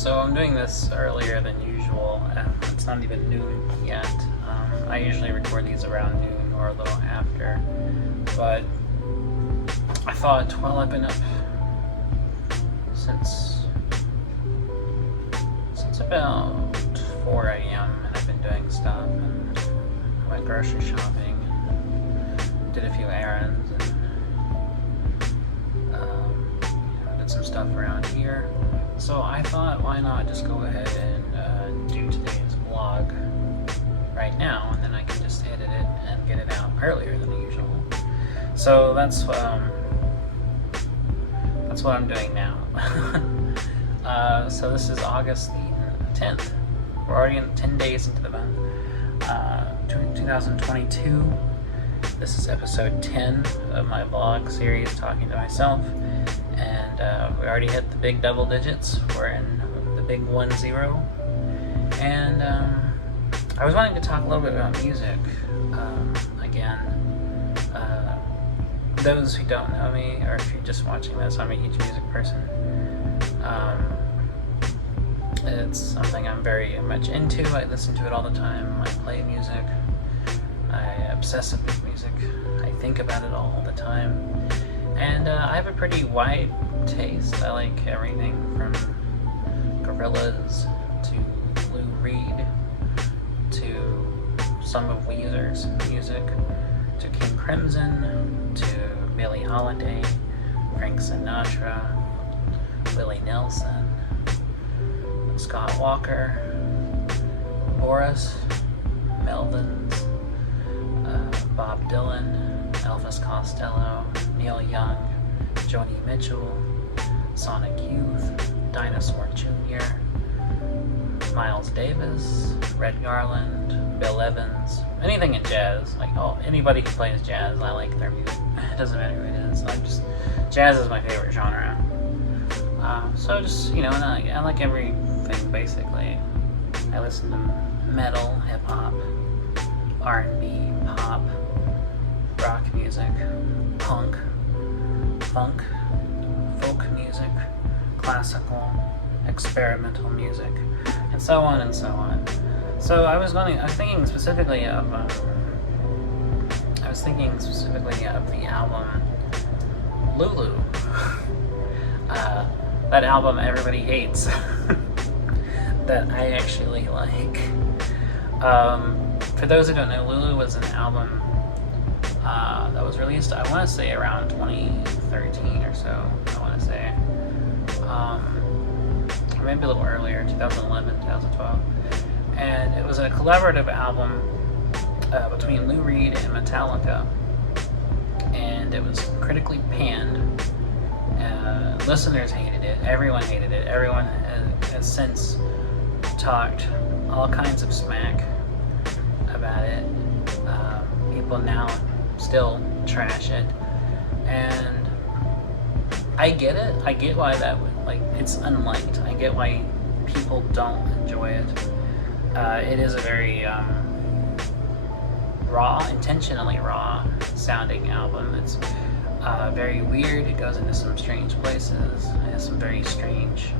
So I'm doing this earlier than usual. It's not even noon yet. I usually record these around noon or a little after. But I thought, well, I've been up since about 4 a.m. and I've been doing stuff. And I went grocery shopping, did a few errands, and did some stuff around here. So I thought, why not just go ahead and do today's vlog right now, and then I can just edit it and get it out earlier than usual. So that's what I'm doing now. So this is August the 10th. We're already in 10 days into the month. 2022. This is episode 10 of my vlog series, talking to myself. And we already hit the big double digits. We're in the big 1-0. And I was wanting to talk a little bit about music again. Those who don't know me, or if you're just watching this, I'm a huge music person. It's something I'm very much into. I listen to it all the time. I play music. I obsess with music. I think about it all the time. And I have a pretty wide taste. I like everything from Gorillaz to Lou Reed to some of Weezer's music to King Crimson to Billie Holiday, Frank Sinatra, Willie Nelson, Scott Walker, Boris, Melvins, Bob Dylan, Elvis Costello, Neil Young, Joni Mitchell, Sonic Youth, Dinosaur Jr., Miles Davis, Red Garland, Bill Evans, anything in jazz. Like anybody who plays jazz, I like their music. It doesn't matter who it is. Jazz is my favorite genre. So just, and I like everything basically. I listen to metal, hip hop, R&B, pop, rock music, punk, funk, folk music, classical, experimental music, and so on and so on. So I was thinking specifically of the album Lulu. That album everybody hates. That I actually like. For those who don't know, Lulu was an album that was released, I want to say, around 2013 or so. I want to say. Or maybe a little earlier, 2011, 2012. And it was a collaborative album between Lou Reed and Metallica. And it was critically panned. Listeners hated it. Everyone hated it. Everyone has since talked all kinds of smack about it. People now still trash it. And I get it. I get why it's unliked. I get why people don't enjoy it. It is a very raw, intentionally raw sounding album. It's very weird. It goes into some strange places. It has some very strange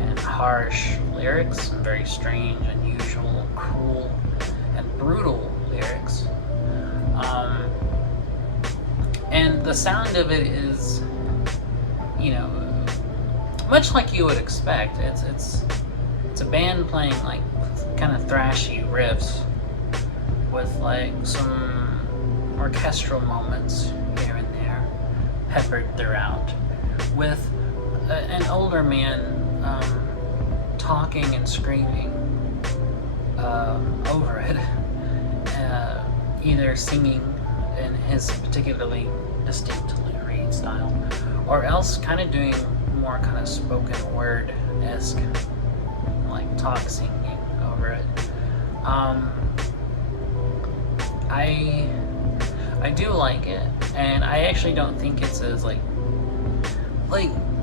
and harsh lyrics, some very strange, unusual, cruel, and brutal lyrics. And the sound of it is, much like you would expect. It's a band playing like kind of thrashy riffs with like some orchestral moments here and there peppered throughout, with an older man talking and screaming over it, either singing in his particularly distinct Lou Reed style, or else kind of doing more kind of spoken word-esque, like talk singing over it. I do like it, and I actually don't think it's as like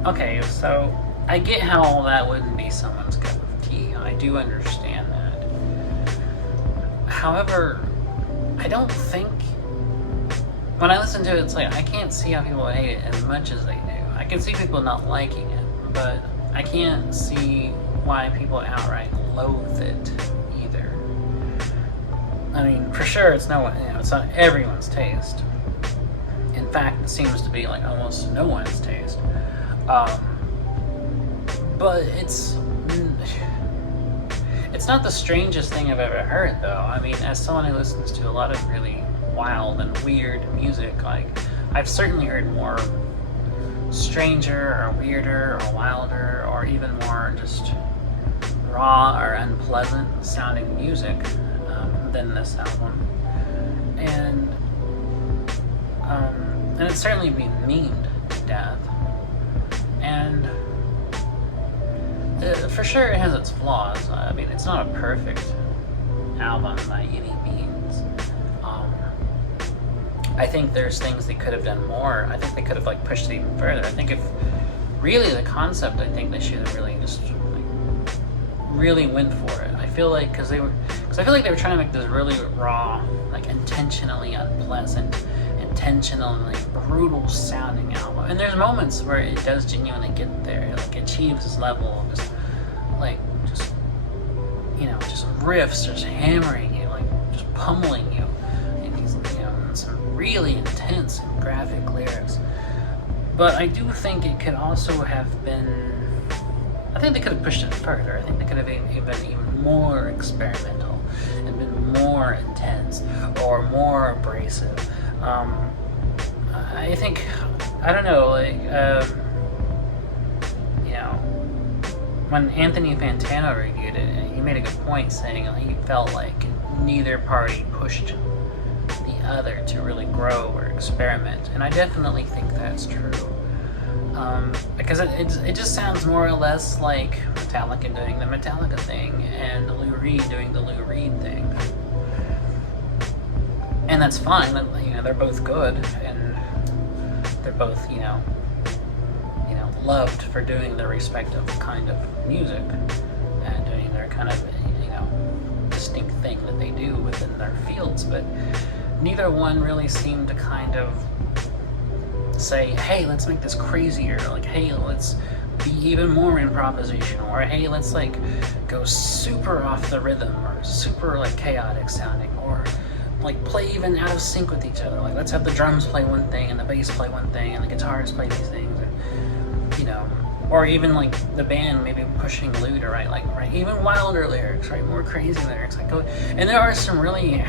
okay, so I get how all that wouldn't be someone's cup of tea. I do understand that. However, I don't think, when I listen to it, it's like I can't see how people hate it as much as they do. I can see people not liking it, but I can't see why people outright loathe it either. I mean, for sure, it's not everyone's taste. In fact, it seems to be like almost no one's taste. But it's not the strangest thing I've ever heard, though. I mean, as someone who listens to a lot of really wild and weird music, like, I've certainly heard more stranger or weirder or wilder or even more just raw or unpleasant sounding music than this album. And it's certainly been memed to death. And for sure it has its flaws. I mean, it's not a perfect album by any means. I think there's things they could have done more. I think they could have like pushed it even further. I think if really the concept, I think they should have really just really went for it. I feel like because I feel like they were trying to make this really raw, like intentionally unpleasant, intentionally brutal sounding album. And there's moments where it does genuinely get there, like achieves this level of just riffs, just hammering you, like just pummeling you, and these some really intense and graphic lyrics. But I do think it could also have been. I think they could have pushed it further. I think they could have been even more experimental and been more intense or more abrasive. I think, I don't know, like, when Anthony Fantano reviewed it, he made a good point saying he felt like neither party pushed the other to really grow or experiment. And I definitely think that's true. Because it just sounds more or less like Metallica doing the Metallica thing and Lou Reed doing the Lou Reed thing. And that's fine. They're both good, and they're both, loved for doing their respective kind of music and doing their kind of, distinct thing that they do within their fields. But neither one really seemed to kind of say, hey, let's make this crazier, like, hey, let's be even more improvisational, or hey, let's like go super off the rhythm, or super like chaotic sounding, or like play even out of sync with each other. Like, let's have the drums play one thing and the bass play one thing and the guitars play these things, and, or even like the band maybe pushing Lou to write even wilder lyrics, right, more crazy lyrics. Like, and there are some really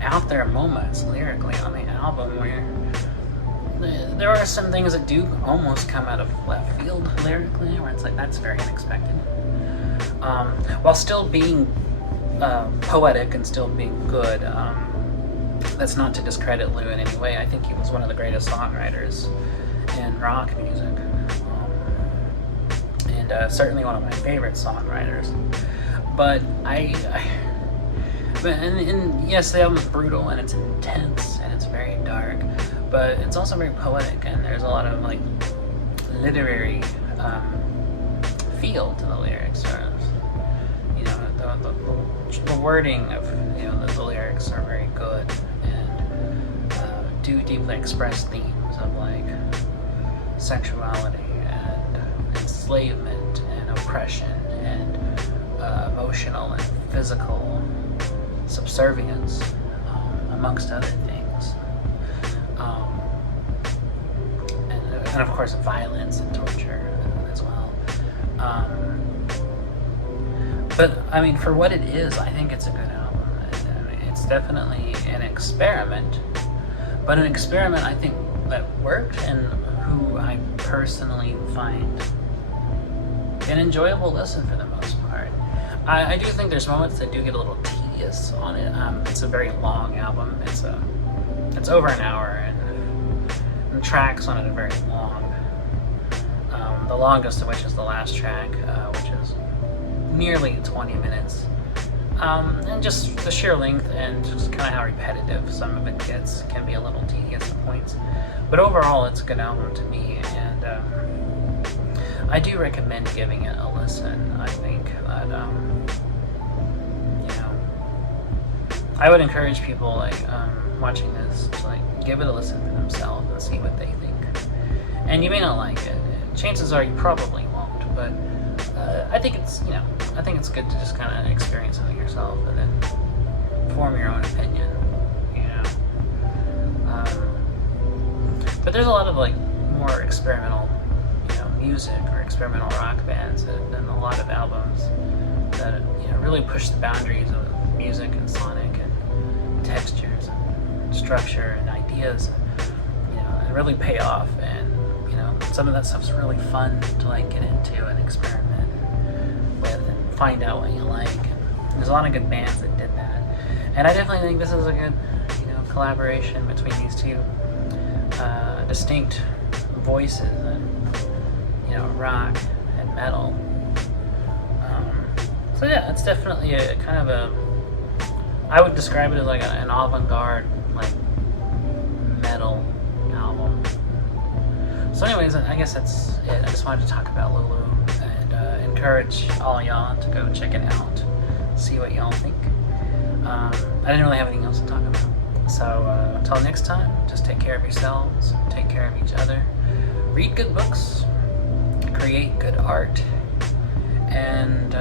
out there moments lyrically on the album where there are some things that do almost come out of left field lyrically, where it's like, that's very unexpected. While still being poetic and still being good. That's not to discredit Lou in any way. I think he was one of the greatest songwriters in rock music. And certainly one of my favorite songwriters. But and yes, the album's brutal and it's intense and it's very dark, but it's also very poetic, and there's a lot of like literary feel to the lyrics. Or, the wording of the lyrics are very good and do deeply express themes of like sexuality and enslavement and oppression and emotional and physical subservience, amongst other things, and of course violence and torture as well. But I mean, for what it is, I think it's a good album. It's definitely an experiment, but an experiment I think that worked, and who I personally find an enjoyable listen for the most part. I do think there's moments that do get a little tedious on it. It's a very long album. It's over an hour, and the tracks on it are very long. The longest of which is the last track, which is nearly 20 minutes. And just the sheer length and just kind of how repetitive some of it gets can be a little tedious at points. But overall, it's a good album to me, and I do recommend giving it a listen. I think that, I would encourage people watching this to give it a listen for themselves and see what they think. And you may not like it. Chances are you probably won't, but I think it's, I think it's good to just kind of experience something yourself and then form your own opinion, but there's a lot of like more experimental, music or experimental rock bands and a lot of albums that really push the boundaries of music and sonic and textures and structure and ideas, and really pay off. And some of that stuff's really fun to like get into and experiment with and find out what you like. And there's a lot of good bands that did that, and I definitely think this is a good collaboration between these two distinct voices and rock and metal. So yeah, it's definitely a kind of I would describe it as like an avant-garde like metal album. So anyways, I guess that's it. I just wanted to talk about Lulu and encourage all y'all to go check it out, see what y'all think. I didn't really have anything else to talk about. So until next time, just take care of yourselves, take care of each other, read good books, create good art, and